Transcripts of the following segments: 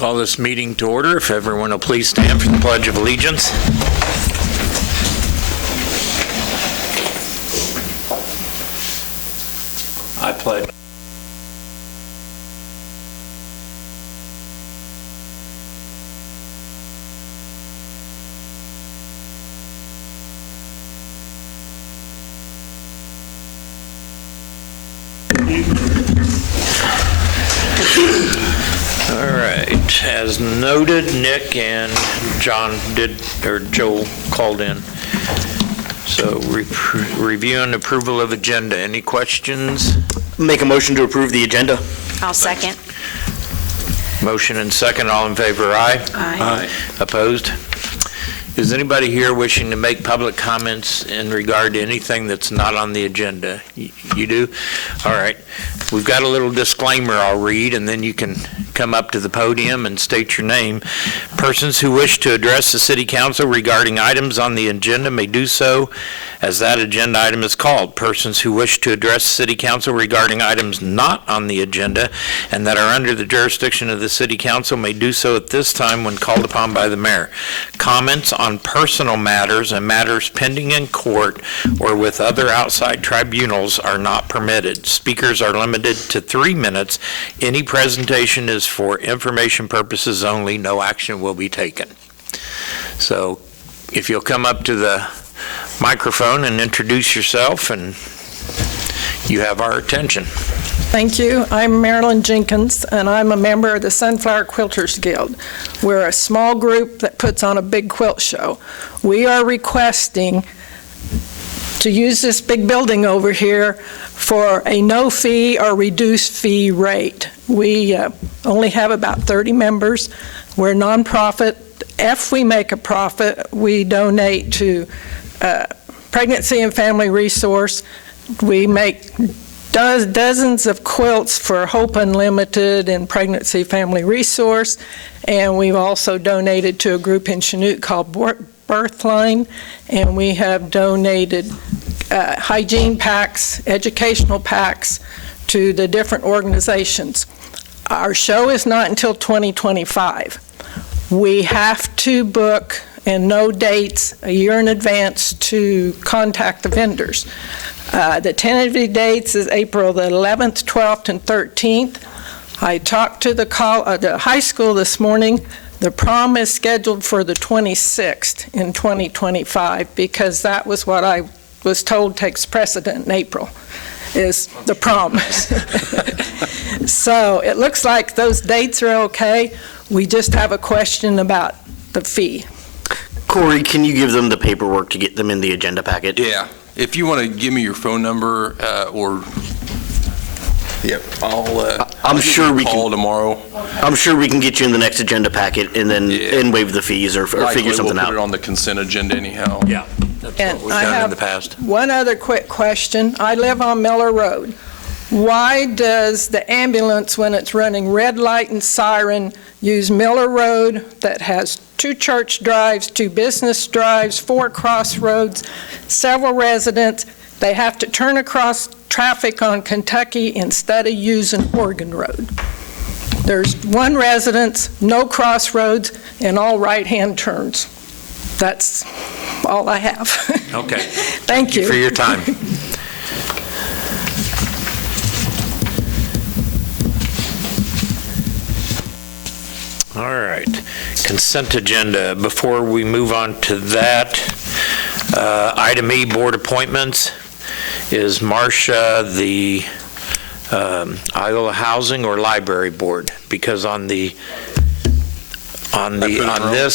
Call this meeting to order. If everyone will please stand for the Pledge of Allegiance. I pledge. All right, as noted, Nick and Joel called in. So review and approval of agenda. Any questions? Make a motion to approve the agenda. I'll second. Motion and second. All in favor, aye? Aye. Opposed? Is anybody here wishing to make public comments in regard to anything that's not on the agenda? You do? All right. We've got a little disclaimer I'll read, and then you can come up to the podium and state your name. Persons who wish to address the City Council regarding items on the agenda may do so as that agenda item is called. Persons who wish to address the City Council regarding items not on the agenda and that are under the jurisdiction of the City Council may do so at this time when called upon by the mayor. Comments on personal matters and matters pending in court or with other outside tribunals are not permitted. Speakers are limited to 3 minutes. Any presentation is for information purposes only. No action will be taken. So if you'll come up to the microphone and introduce yourself, and you have our attention. Thank you. I'm Marilyn Jenkins, and I'm a member of the Sunflower Quilters Guild. We're a small group that puts on a big quilt show. We are requesting to use this big building over here for a no fee or reduced fee rate. We only have about 30 members. We're a nonprofit. If we make a profit, we donate to Pregnancy and Family Resource. We make dozens of quilts for Hope Unlimited and Pregnancy Family Resource, and we've also donated to a group in Chanute called Birthline, and we have donated hygiene packs, educational packs to the different organizations. Our show is not until 2025. We have to book and know dates a year in advance to contact the vendors. The tentative dates is April the 11th, 12th, and 13th. I talked to the high school this morning. The prom is scheduled for the 26th in 2025 because that was what I was told takes precedent in April, is the prom. So it looks like those dates are okay. We just have a question about the fee. Corey, can you give them the paperwork to get them in the agenda packet? Yeah. If you want to give me your phone number yep, I'm sure we call can tomorrow. I'm sure we can get you in the next agenda packet and then and waive the fees or figure something we'll out. put it on the consent agenda anyhow. Yeah, that's what we've done in the past. One other quick question. I live on Miller Road. Why does the ambulance, when it's running red light and siren, use Miller Road that has 2 church drives, 2 business drives, 4 crossroads, several residents? They have to turn across traffic on Kentucky instead of using Oregon Road. There's 1 residence, no crossroads, and all right-hand turns. That's all I have. Okay. Thank you for your time. All right, consent agenda. Before we move on to that, item E, board appointments. Is Marcia the Iola Housing or Library Board? Because on this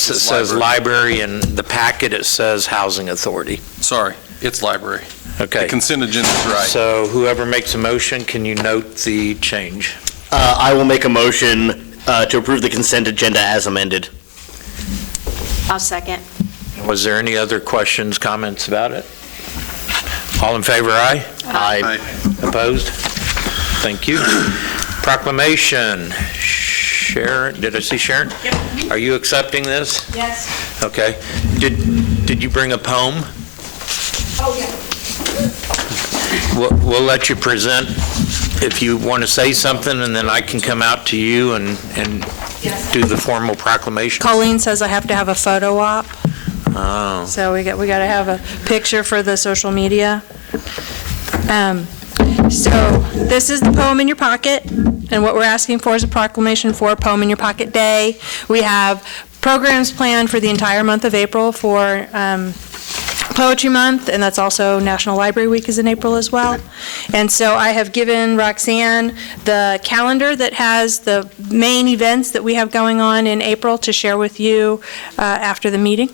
it says library, and the packet it says Housing Authority. Sorry, it's library. Okay. The consent agenda is right. So whoever makes a motion, can you note the change? I will make a motion to approve the consent agenda as amended. I'll second. Was there any other questions, comments about it? All in favor, aye? Aye. Opposed? Thank you. Proclamation. Sharon, did I see Sharon? Yep. Are you accepting this? Yes. Okay. Did you bring a poem? Oh, yeah. We'll let you present if you want to say something, and then I can come out to you and do the formal proclamation? Colleen says I have to have a photo op, Oh, so we got to have a picture for the social media. So this is the Poem in Your Pocket, and what we're asking for is a proclamation for Poem in Your Pocket Day. We have programs planned for the entire month of April for Poetry Month, and that's also National Library Week is in April as well. And so I have given Roxanne the calendar that has the main events that we have going on in April to share with you after the meeting.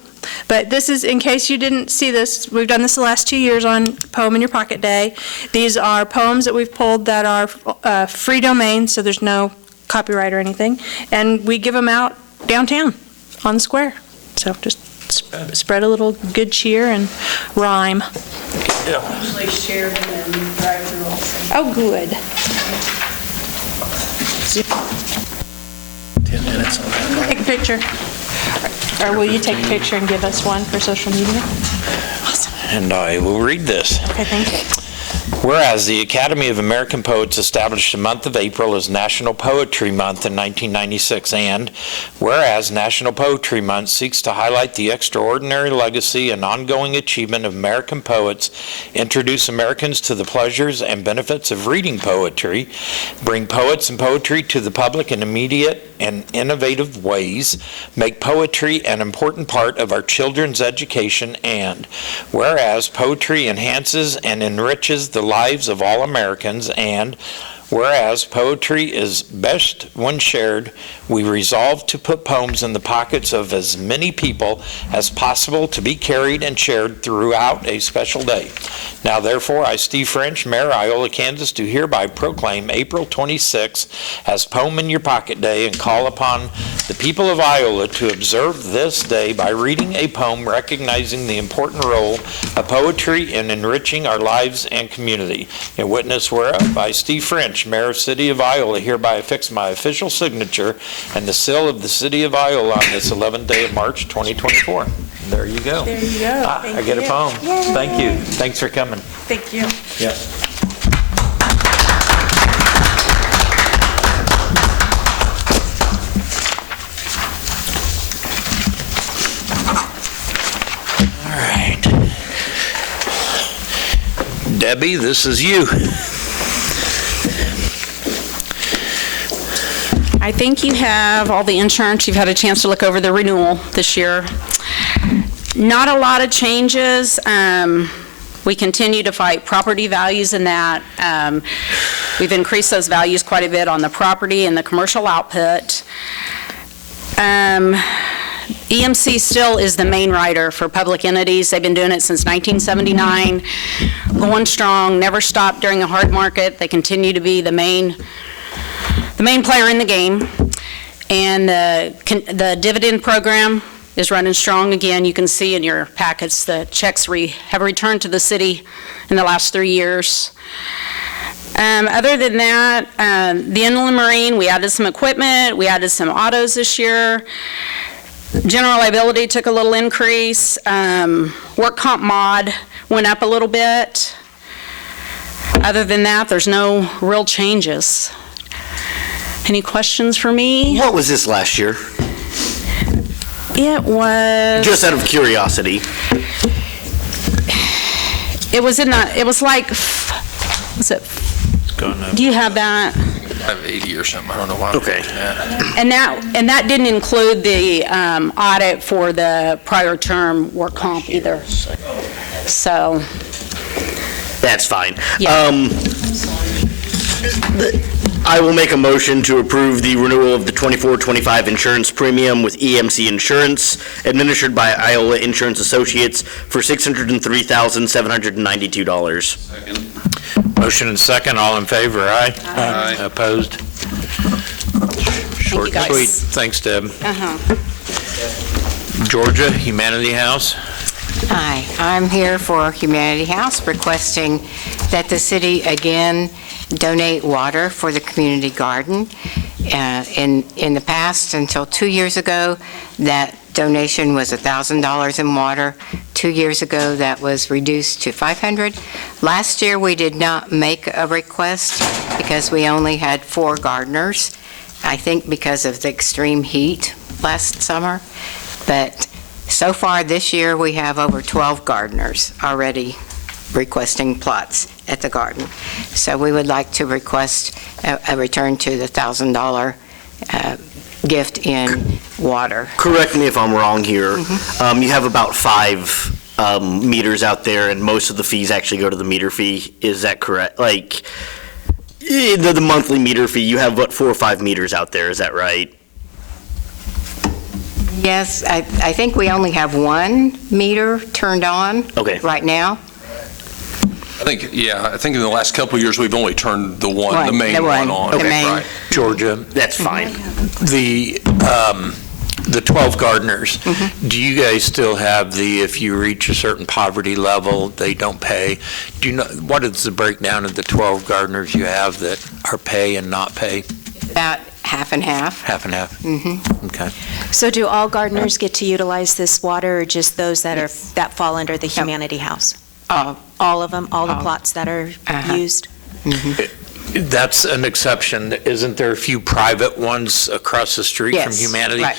But this is, in case you didn't see this, we've done this the last 2 years on Poem in Your Pocket Day. These are poems that we've pulled that are free domain, so there's no copyright or anything, and we give them out downtown on the square. So just spread a little good cheer and rhyme. Usually shared and then drive through also. Oh, good. 10 minutes on that. Take a picture. Or will you take a picture and give us one for social media? Awesome. and I will read this. Okay, thank you. Whereas the Academy of American Poets established the month of April as National Poetry Month in 1996, and whereas National Poetry Month seeks to highlight the extraordinary legacy and ongoing achievement of American poets, introduce Americans to the pleasures and benefits of reading poetry, bring poets and poetry to the public in immediate and innovative ways, make poetry an important part of our children's education, and whereas poetry enhances and enriches the lives of all Americans, and whereas poetry is best when shared, we resolve to put poems in the pockets of as many people as possible to be carried and shared throughout a special day. Now therefore, I, Steve French, Mayor, Iola, Kansas, do hereby proclaim April 26th as Poem in Your Pocket Day and call upon the people of Iola to observe this day by reading a poem recognizing the important role of poetry in enriching our lives and community. In witness whereof, I, Steve French, Mayor of City of Iola, hereby affix my official signature and the seal of the City of Iola on this 11th day of March 2024. There you go. There you go. I Thank get a you. poem. Yay. Thank you. Thanks for coming. Thank you. Yep. All right. Debbie, this is you. I think you have all the insurance. You've had a chance to look over the renewal this year. Not a lot of changes. We continue to fight property values in that. We've increased those values quite a bit on the property and the commercial output. EMC still is the main writer for public entities. They've been doing it since 1979, going strong, never stopped during a hard market. They continue to be the main player in the game. And the dividend program is running strong again. You can see in your packets the checks have returned to the city in the last 3 years. Other than that, the inland marine, we added some equipment, we added some autos this year. General liability took a little increase. Work comp mod went up a little bit. Other than that, there's no real changes. Any questions for me? What was this last year? It was. Just out of curiosity. It was like, was it, do you have that? I have 80 or something, I don't know why. Okay. And that didn't include the audit for the prior term work comp either. So. That's fine. Yeah. I will make a motion to approve the renewal of the 24-25 insurance premium with EMC Insurance, administered by Iola Insurance Associates for $603,792. Motion and second, all in favor, aye? Aye. Opposed? Short and guys. sweet. Thanks, Deb. Georgia, Humanity House. Hi, I'm here for Humanity House requesting that the city again donate water for the community garden. In the past, until 2 years ago, that donation was $1,000 in water. 2 years ago, that was reduced to $500. Last year, we did not make a request because we only had 4 gardeners, I think because of the extreme heat last summer. But so far this year, we have over 12 gardeners already requesting plots at the garden. So we would like to request a return to the $1,000 gift in water. Correct me if I'm wrong here. You have about 5 meters out there, and most of the fees actually go to the meter fee. Is that correct? Like, the monthly meter fee, you have, what, 4 or 5 meters out there, is that right? Yes, I think we only have 1 meter turned on Okay. right now. I think in the last couple of years, we've only turned the main one on. The main. Right. Georgia, That's fine. the 12 gardeners, do you guys still have if you reach a certain poverty level, they don't pay? Do you know, what is the breakdown of the 12 gardeners you have that are pay and not pay? About half and half. Half and half? Okay. So do all gardeners get to utilize this water, or just those that fall under the Humanity House? All of them, all the plots that are used? That's an exception. Isn't there a few private ones across the street from Yes, Humanity? right.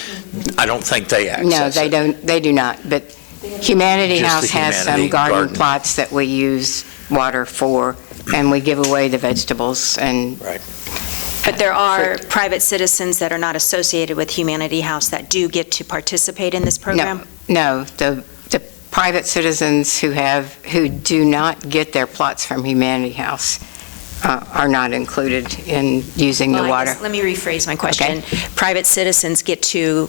I don't think they access No, they it. don't, they do not, but Humanity Just the House has some Humanity garden garden. plots that we use water for, and we give away the vegetables and. But there are private citizens that are not associated with Humanity House that do get to participate in this program? No, the private citizens who do not get their plots from Humanity House are not included in using the Well, I water. guess let me rephrase my question. Private citizens get to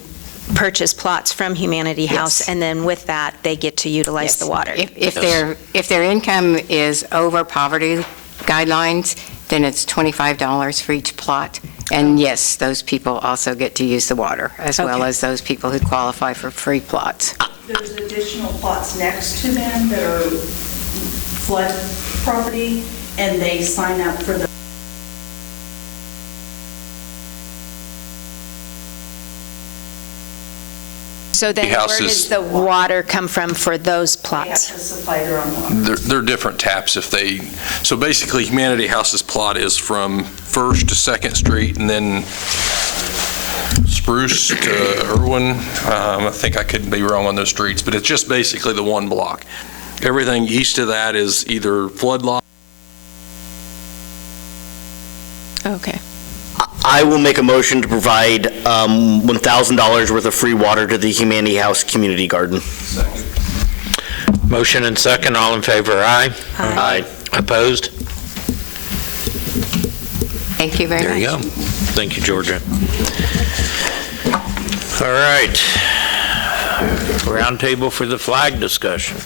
purchase plots from Humanity House, Yes. and then with that, they get to utilize the water? If their income is over poverty guidelines, then it's $25 for each plot. And yes, those people also get to use the water, as well Okay. as those people who qualify for free plots. There's additional plots next to them that are flood property, and they sign up for the. So then where Houses- does the water come from for those They have plots? to supply their own water. They're different taps so basically Humanity House's plot is from 1st to 2nd Street and then Spruce to Irwin. I think I could be wrong on those streets, but it's just basically the one block. Everything east of that is either flood lot. Okay. I will make a motion to provide $1,000 worth of free water to the Humanity House Community Garden. Motion and second, all in favor, aye? Aye. Opposed? Thank you very much. There you go. Thank you, Georgia. All right. Roundtable for the flag discussion.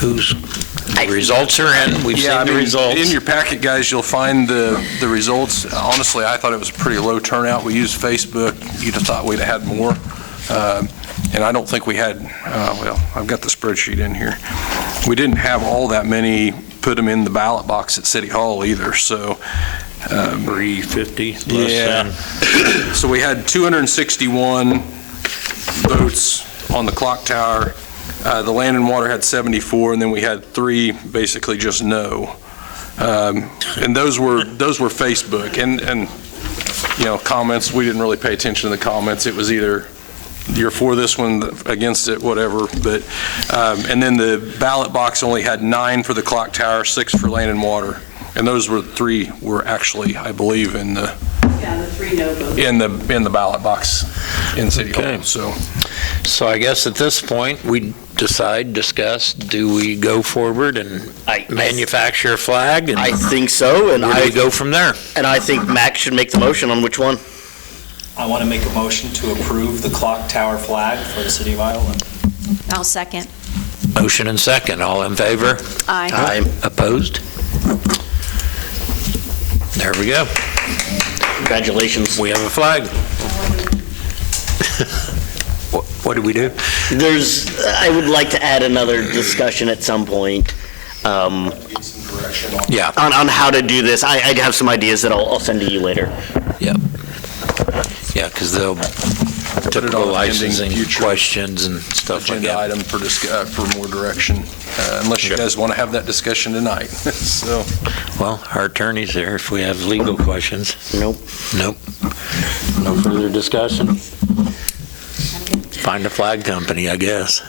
The results are in. We've seen the results. In your packet, guys, you'll find the results. Honestly, I thought it was a pretty low turnout. We used Facebook. You'd have thought we'd have had more. And I don't think we had, I've got the spreadsheet in here. We didn't have all that many put them in the ballot box at City Hall either, so. 350 less than. So we had 261 votes on the clock tower. The Land and Water had 74, and then we had 3 basically just no. And those were Facebook. And comments, we didn't really pay attention to the comments. It was either you're for this one, against it, whatever. But and then the ballot box only had 9 for the clock tower, 6 for Land and Water. And those 3 were actually, I believe, in the Yeah, the 3 no votes. in the ballot box in City Hall. Okay. So I guess at this point, we discuss, do we go forward and manufacture a flag? And I think so, and where do we go from there? I think Max should make the motion on which one. I want to make a motion to approve the clock tower flag for the city of Iola. I'll second. Motion and second, all in favor? Aye. Aye. Opposed? There we go. Congratulations. We have a flag. What do we do? I would like to add another discussion at some point Yeah, on how to do this. I have some ideas that I'll send to you later. yeah, because put it typical on a pending licensing future questions and stuff like agenda that. item for more direction, unless you Okay. guys want to have that discussion tonight. So, Well, our attorney's there if we have legal questions. Nope. Nope. No further discussion? Find a flag company, I guess.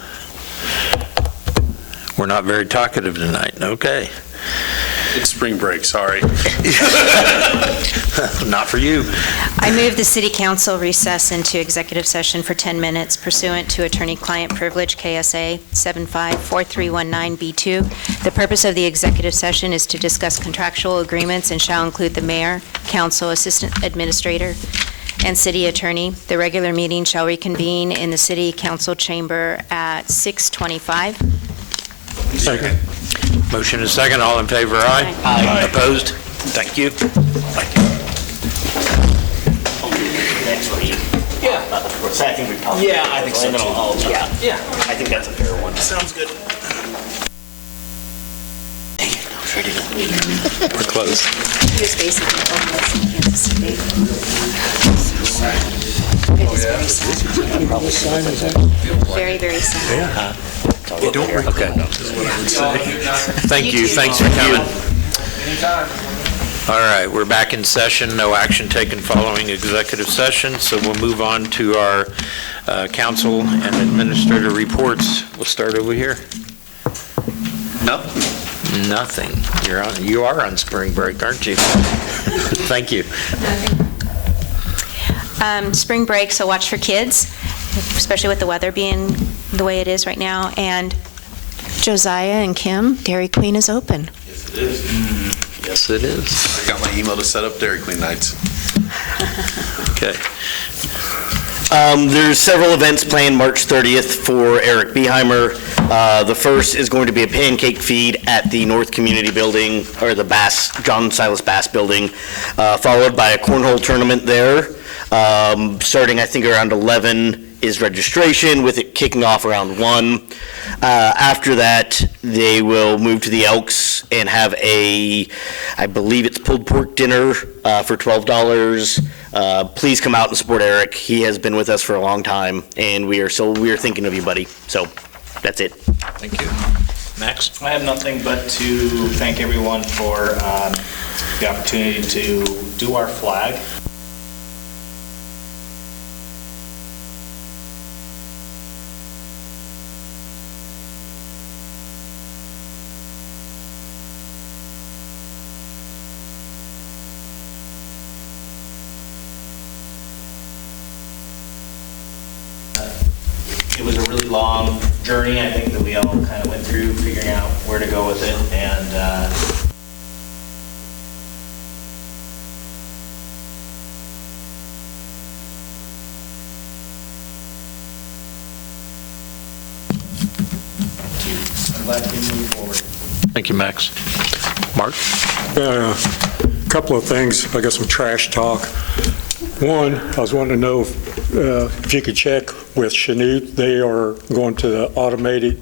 We're not very talkative tonight. Okay. It's spring break, sorry. Not for you. I move the city council recess into executive session for 10 minutes pursuant to attorney-client privilege, KSA 754319B2. The purpose of the executive session is to discuss contractual agreements and shall include the mayor, council, assistant administrator, and city attorney. The regular meeting shall reconvene in the city council chamber at 6:25. Second. Motion is second. All in favor, aye? Aye. Opposed? Thank you. Yeah. I think we probably. Yeah, I think so too. Yeah. I think that's a fair one. Sounds good. We're closed. He was basically told us in Kansas City. It is very sad. Very, very sad. Okay. Thank you. Thanks for coming. All right, we're back in session. No action taken following executive session, so we'll move on to our council and administrator reports. We'll start over here. No. Nothing. You are on spring break, aren't you? Thank you. Spring break, so watch for kids, especially with the weather being the way it is right now. And Josiah and Kim, Dairy Queen is open. Yes, it is. Yes, it is. I got my email to set up Dairy Queen nights. Okay. There's several events planned March 30th for Eric Beheimer. The first is going to be a pancake feed at the North Community Building, or the John Silas Bass Building, followed by a cornhole tournament there. Starting, I think, around 11 is registration, with it kicking off around 1. After that, they will move to the Elks and have I believe it's pulled pork dinner for $12. Please come out and support Eric. He has been with us for a long time, and we are thinking of you, buddy. So that's it. Thank you. Max? I have nothing but to thank everyone for the opportunity to do our flag. It was a really long journey, I think, that we all kind of went through, figuring out where to go with it, and I'm glad we moved forward. Thank you, Max. Mark? A couple of things. I got some trash talk. One, I was wanting to know if you could check with Chanute. They are going to the automated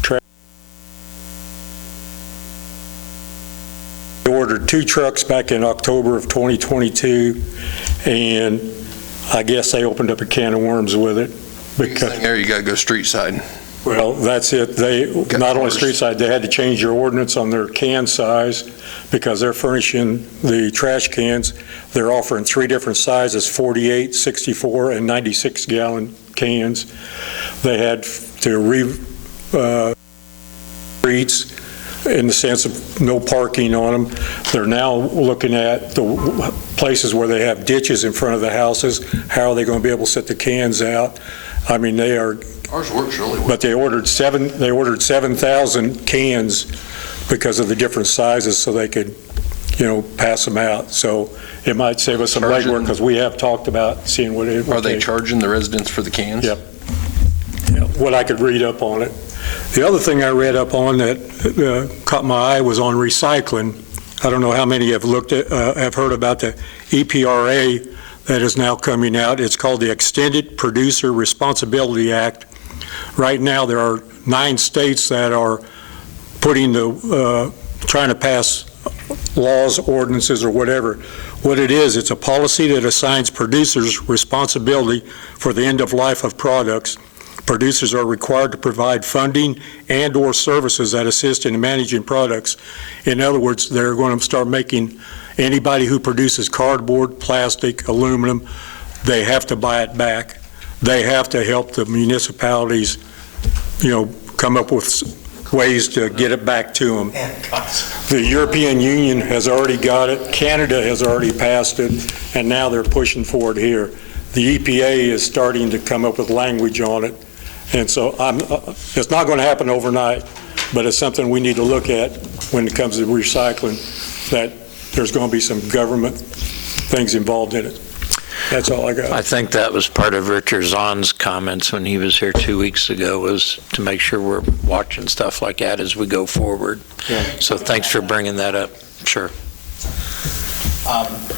trash. They ordered 2 trucks back in October of 2022, and I guess they opened up a can of worms with it. biggest thing there, you got to go street side. Well, that's it. They, not only street side, they had to change their ordinance on their can size because they're furnishing the trash cans. They're offering 3 different sizes, 48, 64, and 96-gallon cans. They had to streets in the sense of no parking on them. They're now looking at the places where they have ditches in front of the houses. How are they going to be able to set the cans out? I mean, they are. Ours works really well. But they ordered 7,000 cans because of the different sizes, so they could, pass them out. So it might save us some legwork, because we have talked about seeing what it. Are they charging the residents for the cans? Yep. Yeah, what I could read up on it. The other thing I read up on that caught my eye was on recycling. I don't know how many have have heard about the EPRA that is now coming out. It's called the Extended Producer Responsibility Act. Right now, there are 9 states that are trying to pass laws, ordinances, or whatever. What it is, it's a policy that assigns producers responsibility for the end of life of products. Producers are required to provide funding and/or services that assist in managing products. In other words, they're going to start making anybody who produces cardboard, plastic, aluminum, they have to buy it back. They have to help the municipalities, come up with ways to get it back to them. The European Union has already got it, Canada has already passed it, and now they're pushing for it here. The EPA is starting to come up with language on it, and so it's not going to happen overnight, but it's something we need to look at when it comes to recycling, that there's going to be some government things involved in it. That's all I got. I think that was part of Richard Zahn's comments when he was here 2 weeks ago, was to make sure we're watching stuff like that as we go forward. Yeah. So thanks for bringing that up. Sure.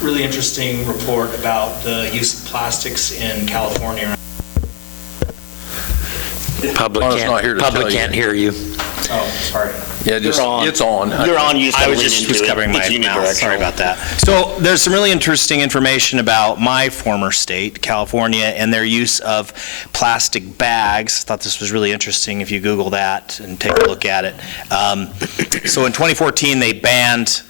Really interesting report about the use of plastics in California. Public Ron's not here to tell you. can't hear you. Oh, sorry. Yeah, just, it's on. You're on, you just I gotta was lean just into it. covering my It's mouth, unidirectional. sorry about that. So there's some really interesting information about my former state, California, and their use of plastic bags. I thought this was really interesting if you Google that and take a look at it. So in 2014, they banned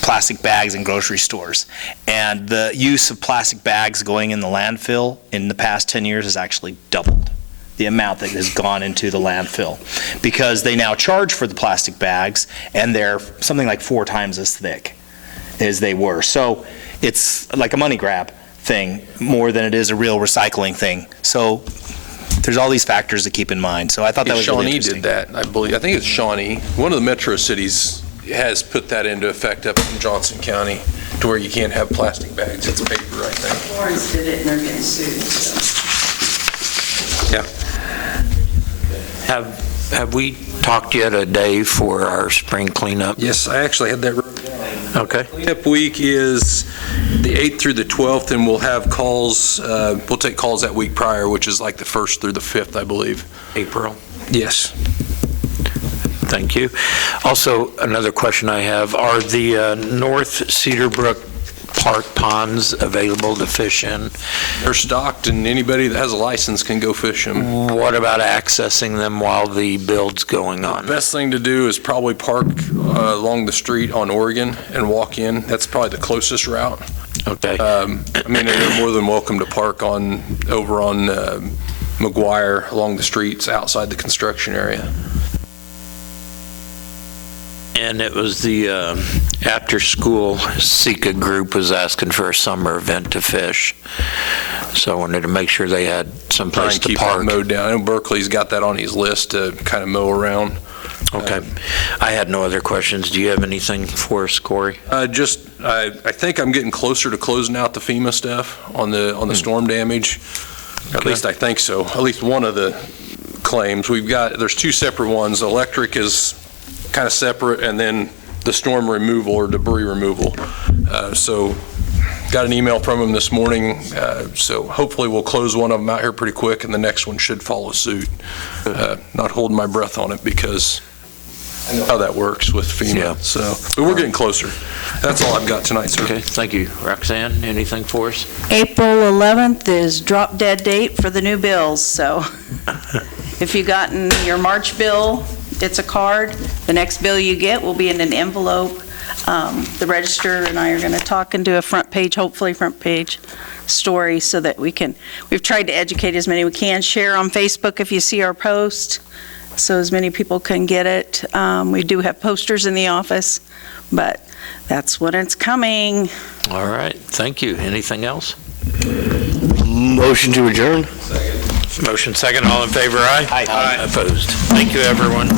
plastic bags in grocery stores, and the use of plastic bags going in the landfill in the past 10 years has actually doubled the amount that has gone into the landfill, because they now charge for the plastic bags, and they're something like 4 times as thick as they were. So it's like a money grab thing more than it is a real recycling thing. So there's all these factors to keep in mind. So I thought that was really Shawnee interesting. did that, I believe. I think it's Shawnee. One of the metro cities has put that into effect up in Johnson County, to where you can't have plastic bags. It's paper, I think. Lawrence did it and they're getting sued, so. Have we talked yet a day for our spring cleanup? Yes, I actually had that wrote down. Okay. Cleanup week is the 8th through the 12th, and we'll have calls, we'll take calls that week prior, which is like the 1st through the 5th, I believe. April. Yes. Thank you. Also, another question I have, are the North Cedar Brook Park ponds available to fish in? They're stocked, and anybody that has a license can go fish them. What about accessing them while the build's going on? Best thing to do is probably park along the street on Oregon and walk in. That's probably the closest route. Okay. I mean, they're more than welcome to park over on McGuire along the streets outside the construction area. And it was the after-school Sika group was asking for a summer event to fish. So I wanted to make sure they had some Try place and to keep that park. mowed down. I know Berkeley's got that on his list to kind of mow around. Okay. I had no other questions. Do you have anything for us, Corey? I think I'm getting closer to closing out the FEMA stuff on the storm damage. At Okay. least I think so. At least one of the claims. There's 2 separate ones. Electric is kind of separate, and then the storm removal or debris removal. So got an email from them this morning, so hopefully we'll close one of them out here pretty quick, and the next one should follow suit. Not holding my breath on it, because I know how that works with FEMA. Yeah. So, but we're getting closer. That's all I've got tonight, sir. Okay, thank you. Roxanne, anything for us? April 11th is drop dead date for the new bills, so if you've gotten your March bill, it's a card. The next bill you get will be in an envelope. The Register and I are going to talk and do a hopefully front page story, so that we've tried to educate as many we can. Share on Facebook if you see our post, so as many people can get it. We do have posters in the office, but that's when it's coming. All right, thank you. Anything else? Motion to adjourn? Motion second, all in favor, aye? Aye. Opposed. Thank you, everyone.